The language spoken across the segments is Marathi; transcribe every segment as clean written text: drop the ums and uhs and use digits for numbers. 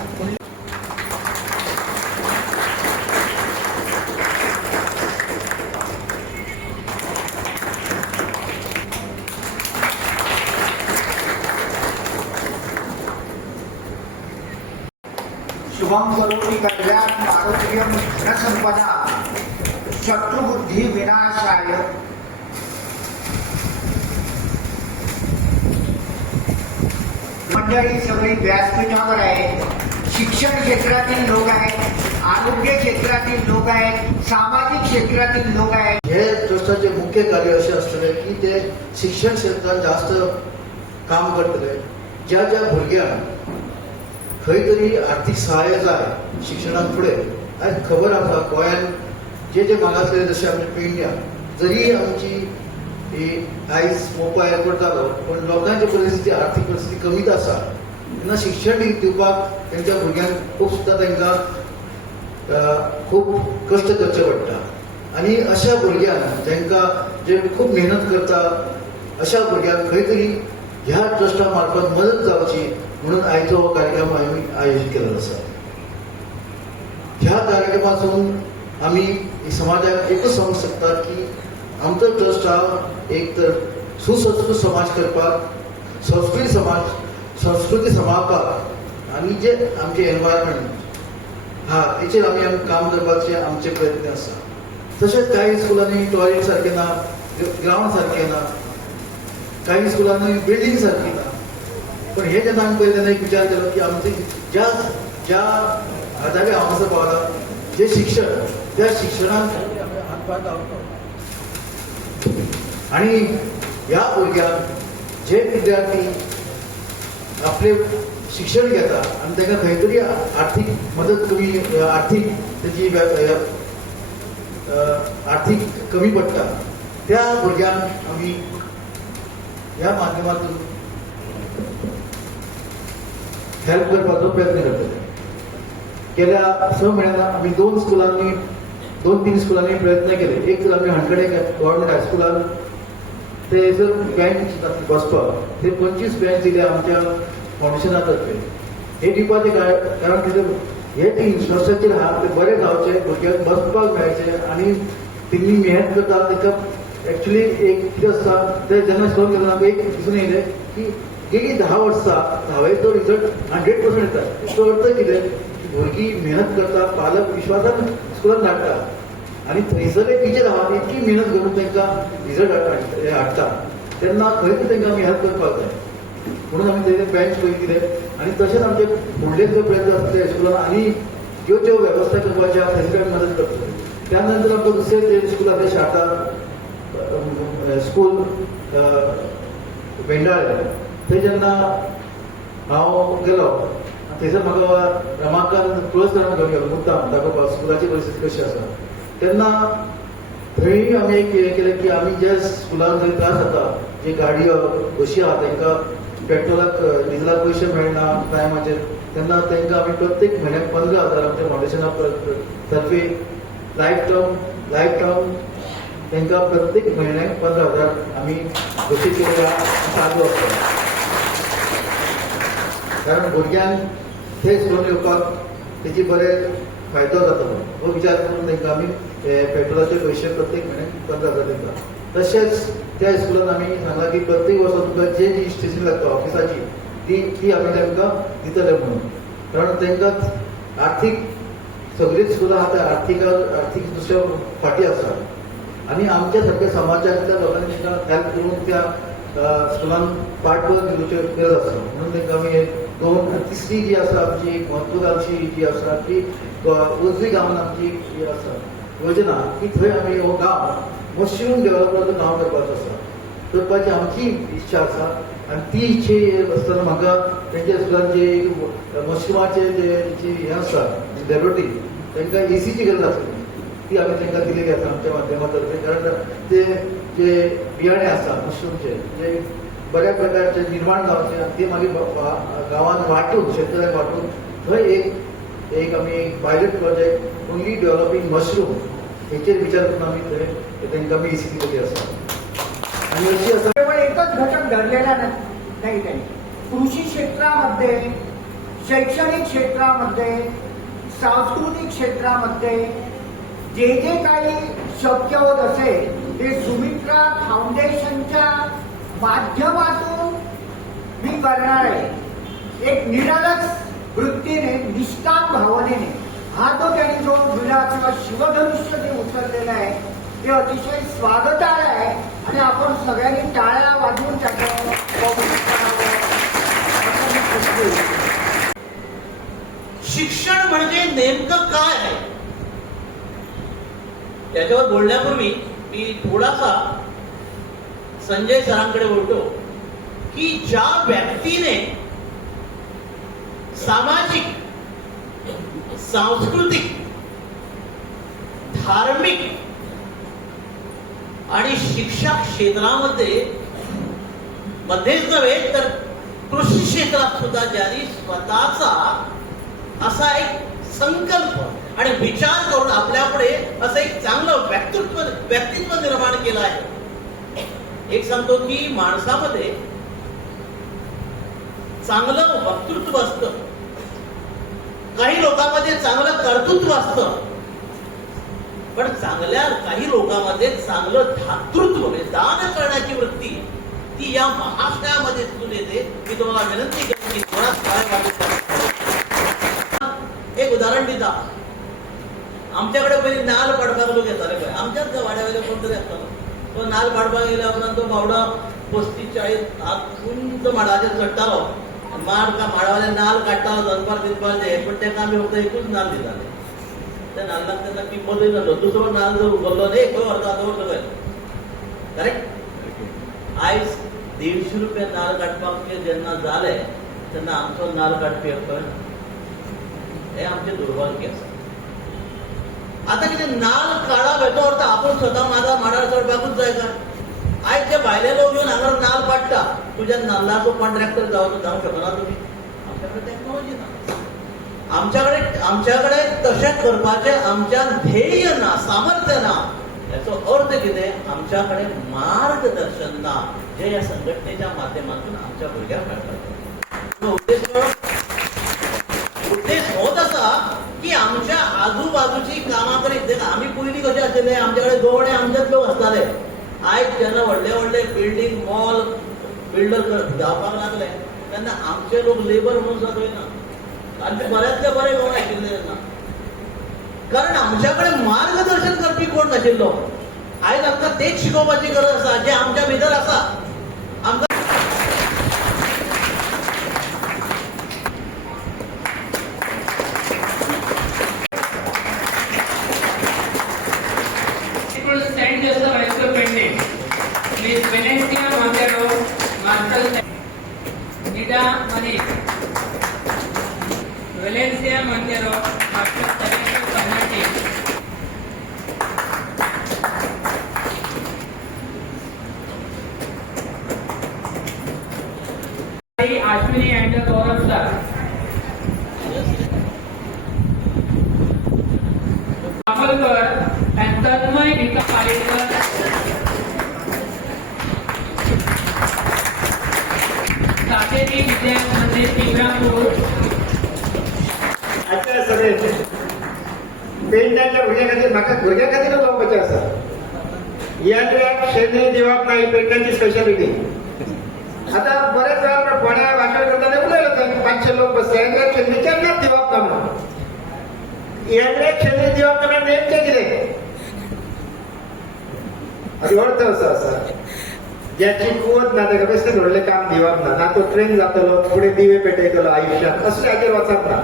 शुभम करोति कल्याण आरोग्यम न संपदा शत्रुबुद्धी विनाशाय। मंडळी सगळी व्यासपीठावर आहे। शिक्षण क्षेत्रातील लोक आहेत, आरोग्य क्षेत्रातील लोक आहेत, सामाजिक क्षेत्रातील लोक आहेत। हे ट्रस्टाचे मुख्य कार्य असे असतले की ते शिक्षण क्षेत्रात जास्त काम करतले। ज्या ज्या भुरग्यांक खंय तरी आर्थिक सहाय्य जाय शिक्षणाक फुडें, आज खबर आसा गोंयान जे जे मागासले जशे आमचे पेडण्या जरी आमची आयज मोबायल करतालो पण लोकांची परिस्थिती आर्थिक परिस्थिती कमीच आसा तेन्ना शिक्षण दिवपाक तेंच्या भुरग्यांक खूब सुद्दां तांकां खूब कश्ट करचे पडटा। आनी अशा भुरग्यांक जांकां जे खूब मेहनत करता अशा भुरग्यांक खंय तरी ह्या ट्रस्टा मार्फत मदत जावची म्हणून आयचो हो कार्यक्रम आम्ही आयोजित केलेलो आसा। ह्या कार्यक्रमासून आम्ही समाजाक एकूच सांगूंक शकता की आमचो ट्रस्ट हा एक तर सुसंस्कृत समाज करपाक, संस्कृती सांबाळपाक आणि जे आमचे एनवायरमेंट हा तेचेर आमी काम करपाचे आमचे प्रयत्न आसा। तशेंच काही स्कुलांनी टॉयलेट सारखे ना, ग्राउंड सारखे ना, काही स्कुलांनी बिल्डिंग सारखी ना। पण हे जेन्ना आमी पयले एक विचार केलो की आमचे ज्या ज्या आदारे हांव असो पावला जे शिक्षण त्या शिक्षणाक हातभार लावता आणि ह्या भुरग्यांक जे विद्यार्थी आपले शिक्षण घेता आणि तांकां खंय तरी आर्थीक मदत कमी आर्थीक तेजी आर्थीक कमी पडटा त्या भुरग्यांक आमी ह्या माध्यमातून हेल्प करपाचो प्रयत्न करतले। गेल्या 6 म्हयन्यांत आमी 2-3 स्कुलांनी प्रयत्न केले। एक तर आमी हांडकडे गव्हर्नमेंट हायस्कुलान थंयसर बेंच बसपाक ते 25 बेंच दिले आमच्या फाउंडेशना तर्फे। हे दिवपाचें कारण कितें हे इन्फ्रास्ट्रक्चर आहा ते बरे जावचे, भुरग्यांक बसपाक मेळचे आणि तेमी मेहनत करता ताका एक्चुअली एक कितें आसता ते जेन्ना स्टोर केन्ना आमकां एक दिसून येयलें की गेली 10 वर्सां 10वेचो रिजल्ट 100% येता। तो अर्थ कितें भुरगीं मेहनत करता, पालक विश्वासान स्कुलान धाडटा आनी थंयसरले टिचर आहा इतकी मेहनत करून तांकां रिजल्ट हाडटा तेन्ना खंयच तांकां आमी हेल्प करपाक जाय म्हणून आमी थंय बेंच पळय केले। आनी तशेंच आमचे फुडले जो प्रयत्न आसले स्कुलान आनी ज्यो ज्यो वेवस्था करपाच्या थंयसर आमी मदत करतले। त्या नंतर आमकां दुसरे ते स्कूल आसले शाटा स्कूल भेंडाळे थंय जेन्ना हांव गेलो थंयसर म्हाका रमाकांत क्लोज करून घेवन गेलो मुद्दाम दाखोवपाक स्कुलाची परिस्थिती कशी आसा। तेन्ना थंय आमी एक हें केलें की आमी जे स्कुलान थंय त्रास जाता जे गाडयो बशी आहा तांकां पेट्रोलाक डिझलाक पयशे मेळना टायमाचेर तेन्ना तांकां आमी प्रत्येक म्हयन्याक 15,000 आमच्या फाउंडेशना तर्फे लायफ टर्म तांकां प्रत्येक म्हयन्याक 15,000 आमी घोशीत केलेल्या चालू आसा। कारण भुरग्यांक थंय स्कुलान येवपाक तेजी बरें फायदो जातलो हो विचार करून तांकां आमी पेट्रोलाचे पयशे प्रत्येक म्हयन्याक 15,000 दिता। तशेंच त्या स्कुलान आमी सांगलां की प्रत्येक वर्सा तुमकां जी स्टेशनरी लागता ऑफिसाची ती आमी तांकां दितले म्हणून। कारण तांकां आर्थीक सगळीच स्कुलां आहा ते आर्थीक दुसऱ्या फाटी आसा आनी आमच्या सारक्या समाजांतल्या लोकांनी तांकां हेल्प करून त्या स्कुलान पाठबळ दिवचे गरज आसा म्हणून तांकां आमी तिसरी जी आसा आमची म्हत्वाकांक्षी जी आसा ती उजवी गांवांत आमची जी आसा योजना की थंय आमी हो गांव मशरूम डेव्हलपमेंटाचो गांव करपाचो आसा करपाची आमची इच्छा आसा। आनी ती इच्छे आसतना म्हाका तेंच्या स्कुलान जे मशरूमाचे जे हें आसा लॅबोरेटरी तांकां एसीची गरज आसली ती आमी तांकां दिलेली आसा आमच्या माध्यमा तर्फे। कारण ते जे बियाणे आसा मशरूमचे जे बऱ्या प्रकारचे निर्माण जावचे ते मागीर गांवांत वांटून शेतकऱ्यांक वांटून थंय एक आमी pilot project only developing mushroom हेचेर विचार करून आमी थंय तांकां आमी एसी दिलेली आसा। आणि अशी आसा केवळ एकच घटक धरलेला नाही काही कृषी क्षेत्रामध्ये शैक्षणिक क्षेत्रामध्ये, सांस्कृतिक क्षेत्रामध्ये जे जे काही शक्य होत असेल ते सुमित्रा फाउंडेशनच्या माध्यमातून मी करणार आहे. एक निराळस वृत्तीने, निष्काम भावनेने हा जो त्यांनी जो विडा किंवा शिवधनुष्य जे उचललेलं आहे ते अतिशय स्वागतार्ह आहे आणि आपण सगळ्यांनी टाळ्या वाजवून त्याचं कौतुक करावं असं मी सुचवेन. शिक्षण म्हणजे नेमकं काय आहे त्याच्यावर बोलण्यापूर्वी मी थोडासा संजय सरांकडे बोलतो की ज्या व्यक्तीने सामाजिक, सांस्कृतिक, धार्मिक आणि शिक्षा क्षेत्रामध्ये मध्येच नव्हे तर कृषी क्षेत्रात सुद्धा ज्यांनी स्वतःचा असा एक संकल्प आणि विचार करून आपल्यापुढे असं एक चांगलं व्यक्तित्व निर्माण केलं आहे. एक सांगतो की माणसामध्ये चांगलं वक्तृत्व असतं, काही लोकांमध्ये चांगलं कर्तृत्व असतं, पण काही लोकांमध्ये चांगलं धातृत्व म्हणजे दान करण्याची वृत्ती ती या महाशयामध्ये दिसून येते. मी तुम्हाला विनंती करतो की थोडा काय वाटत. एक उदाहरण देता, आमच्याकडे पहिले नाल पाडपाक लोक येतात. आमच्याच वाड्यामध्ये कोणतरी असतात, तो नाल पाडपाक गेल्यावर तो बावडा 35-40 हात उंच माडाचेर चडटालो. माडावाले नाल काडटालो, दनपार बिनपार जे, पण ताका आमी फक्त एकूच नाल दिताले. त्या नाल्लाक तेन्ना किंमत नासलो. दुसरो नाल जर उगरलो न्ही, खंय व्हरता दवर सकयल. करेक्ट. आयज 150 रुपया नाल काडपाक जेन्ना जाले तेन्ना आमचो नाल काडपी खंय? हे आमचे दुर्भाग्य आसा. आता कितें नाल काडप हेचो अर्थ आपूण स्वता माडार चडपाकूच जाय काय? आयज जे भायले लोक येवन हांगा नाल पाडटा, तुज्या नाल्लाचो कॉन्ट्रॅक्टर जावंक शकना तुमी? आमच्याकडे टेक्नॉलॉजी ना. आमच्याकडे तशें करपाचें आमच्यान ध्येय ना, सामर्थ्य ना. याचो अर्थ कितें? आमच्याकडे मार्गदर्शन ना, जे या संघटनेच्या माध्यमातून आमच्या भुरग्यांक मेळटा. उद्देश होत असा की आमच्या आजूबाजूची कामां करीत. आम्ही पयलीं कशें आशिल्ले, आमच्याकडे दोळे आमचेच लोक आसताले. आयज जेन्ना व्हडले व्हडले बिल्डींग, मॉल, बिल्डर जावपाक लागले तेन्ना आमचे लोक लेबर म्हणून जातोयना. आमचे बऱ्यातले बरे लोक आशिल्ले तेन्ना, कारण आमच्याकडे मार्गदर्शन करपी कोण नाशिल्लो. आयज आमकां तेच शिकोवपाची गरज आसा जे आमच्या भितर आसा. आमकां send just the maestro pending. Miss Valencia Montero, Master Nida Manik. Valencia Montero, Master Secretary Carnatic. Ashwini and the Gaurav sir. Amalkar and Tanmay Gita Parikar. Saketi Vidya Mandir Tigrapur. आता सगळे पेंटाच्या भुरग्या खातीर म्हाका भुरग्या खातीरच लावपाचें आसा. याद शेणी दिवप ना ही पेंटाची स्पेशालिटी. आता बरेच वेळा फोण्या भाशण करताना उलयलो 500 लोक बसले. याद शेणीच्याच दिवप ना म्हणून. याद शेणी दिवप ना नेमकें कितें? अर्थ असो आसा ज्याची कुवत ना ताका बेश्टें व्हडलें काम दिवप ना. ना तो ट्रेन जातलो, फुडें दिवे पेटयतलो आयुश्यांत, असले हाचेर वचप ना.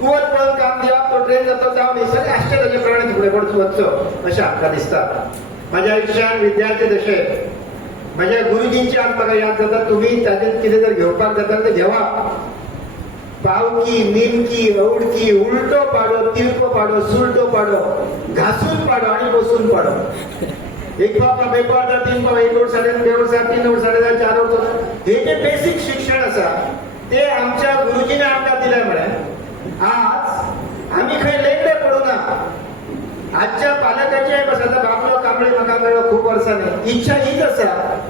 कुवत पळोवन काम दिवप, तो ट्रेन जातो जावन न्ही, सगळे आसचे ताचे प्रमाणे फुडें वचचो अशें आमकां दिसता. म्हाज्या आयुश्यांत विद्यार्थी जशे म्हाज्या गुरुजींची आज म्हाका याद जाता. तुमी तातूंत कितें जर घेवपाक जाता तें घेवप. पावकी, निमकी, अवडकी, उलटो पाडो, तिरको पाडो, सुलटो पाडो, घासून पाडो आणि बसून पाडो. एक पाव, एक पाव, 3 पाव, 1 वट, 2 वट, 3 वट, 3.5, 4 वट. हे जे बेसिक शिक्षण आसा ते आमच्या गुरुजीने आमकां दिलें. म्हळ्यार आज आम्ही खंय लेंडे पडूं ना. आजच्या पालकाचे बापलो काम बांगडे म्हाका मेळ्ळो खूब वर्सांनी. इच्छा हीच आसा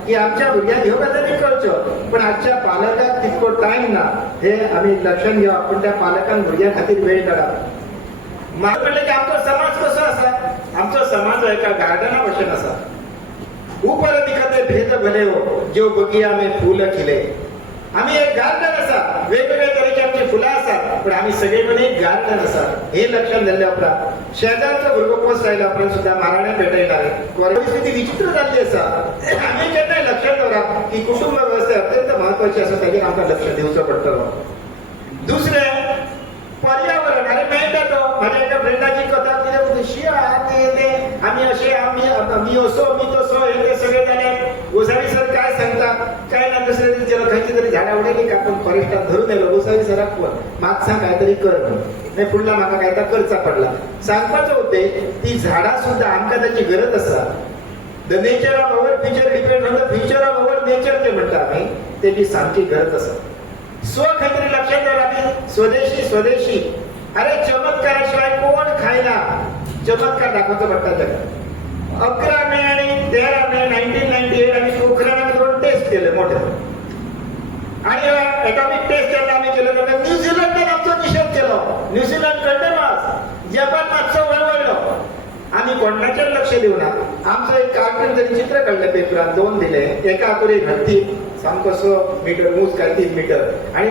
की आमच्या भुरग्यांक ह्यो गजाली कळच्यो, पण आजच्या पालकांक तितको टायम ना. हे आमी लक्षात घेवप, पण त्या पालकांक भुरग्यां खातीर वेळ काडप. म्हाका म्हणलें की आमचो समाज कसो आसा. आमचो समाज हो एका गार्डना भशेन आसा. ऊपर दिखते भेद भले हो, जो बगिया में फूल खिले. आम्ही एक गार्डन आसा, वेगवेगळ्या तरेची आमची फुलां आसात, पण आम्ही सगळे पण एक गार्डन आसा. हे लक्षात धरल्या उपरांत शेजारचो भुरगो पोस्ट आयल्या उपरांत सुद्दां माराणें पेटयणारे परिस्थिती विचित्र जाल्ली आसा. आमी केन्नाय लक्षात दवरप की कुटुंब वेवस्था अत्यंत म्हत्वाची आसा, ताजेर आमकां लक्ष दिवचो पडटलो. दुसरें पर्यावरण. अरे मेळटा तो म्हाज्या एका फ्रेंडाची कथा कितें आमी अशें मी असो मी तसो हे ते सगळे जाले. गोसावी सर काय सांगता, काय ना दुसऱ्या दीस गेलो खंयची तरी झाडां उडयली का आपण फॉरेस्टात धरून येलो. गोसावी सराक फोन, मागचा काहीतरी कर म्हणून. फुडला म्हाका कायदा करचा पडला. सांगपाचो उद्देश, ती झाडां सुद्दां आमकां ताची गरज आसा. The nature of our future depend on the future of our nature, ते म्हणटा आमी, तेची सामकी गरज आसा. स्व खंय तरी लक्षात दवरात. स्वदेशी स्वदेशी. अरे चमत्काराशिवाय कोण खायना. चमत्कार दाखवचो पडटा जगात. 11 मे आणि 13 मे 1998 आम्ही पोखराणात 2 टेस्ट केले मोठे. आणि एटॉमिक टेस्ट जेन्ना आम्ही केलो तेन्ना न्यूझीलंडान आमचो निषेध केलो. न्यूझीलंड कंडेमास. जपान मातसो वळवळलो. आम्ही कोणाचेर लक्ष दिवना. आमचो एक कार्टून तरी चित्र काडलें पेपरान 2 दिले. एका हातून एक हत्ती सामको 100 मीटर उंच काय 3 मीटर, आणि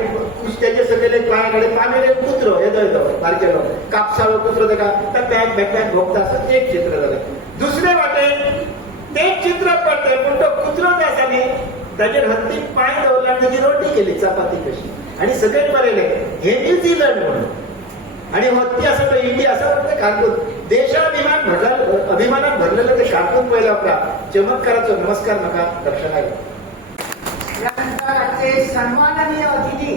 तेजे सकयल एक पांया कडेन पांचवेर एक कुत्रो येदो येदो बारकेलो कापसाळो कुत्रो ताका पॅक बॅक भोगता असो एक चित्र जालें. दुसरे वाटेन तेच चित्र पडटे, पूण तो कुत्रो जो आसा न्ही ताजेर हत्तीक पांय दवरला आनी ताची रोटी केली चपाती कशी, आणि सकयल बरयलें हे न्यूझीलंड म्हणून. आणि हत्ती आसा तो इंडिया आसा ते कार्टून. अभिमानात भरलेलं ते कार्टून पळयल्या उपरांत चमत्काराचो नमस्कार म्हाका लक्षात आयलो. त्यानंतर आजचे सन्माननीय अतिथी